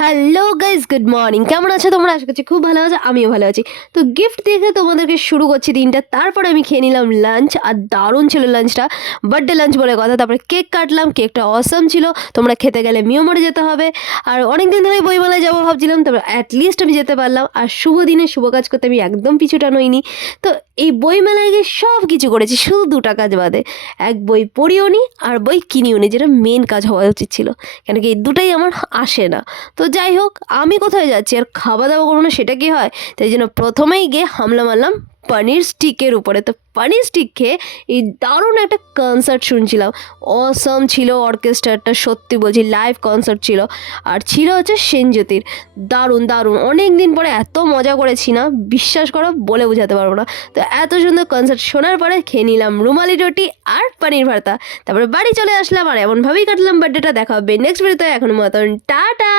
Hello guys, good morning. কেমন আছো তোমরা? আশা করছি খুব ভালো আছো, আমিও ভালো আছি। তো গিফট দেখে তোমাদেরকে শুরু করছি দিনটা। তারপরে আমি খেয়ে নিলাম লাঞ্চ, আর দারুণ ছিল লাঞ্চটা, বার্থডে লাঞ্চ বলে কথা। তারপরে কেক কাটলাম, কেকটা অসম ছিল। তোমরা খেতে গেলে মিওমোড়ে যেতে হবে। আর অনেক দিন ধরেই বইমেলায় যাবো ভাবছিলাম, তবে অ্যাটলিস্ট আমি যেতে পারলাম। আর শুভ দিনে শুভ কাজ করতে আমি একদম পিছুটা নইনি। তো এই বইমেলায় গিয়ে সব কিছু করেছি, শুধু দুটা কাজ বাদে। এক, বই পড়িও নি, আর বই কিনিও নি, যেটা মেন কাজ হওয়া উচিত ছিল। কেন কি এই দুটাই আমার আসে না। তো যাই হোক, আমি কোথায় যাচ্ছি আর খাওয়া দাওয়া করবো না, সেটা কি হয়? তাই জন্য প্রথমেই গিয়ে হামলা মারলাম পনির স্টিকের উপরে। তো পনির স্টিক খেয়ে এই দারুণ একটা কনসার্ট শুনছিলাম। অসম ছিল অর্কেস্ট্রাটা, সত্যি বলছি, লাইভ কনসার্ট ছিল। আর ছিল হচ্ছে সেনজ্যোতির। দারুণ দারুণ, অনেক দিন পরে এত মজা করেছি না, বিশ্বাস করো, বলে বোঝাতে পারবো না। তো এত সুন্দর কনসার্ট শোনার পরে খেয়ে নিলাম রুমালি রুটি আর পনির ভর্তা। তারপরে বাড়ি চলে আসলাম, আর এমনভাবেই কাটলাম বার্থডেটা। দেখা হবে নেক্সট ভিডিওতে। এখন মতন টাটা।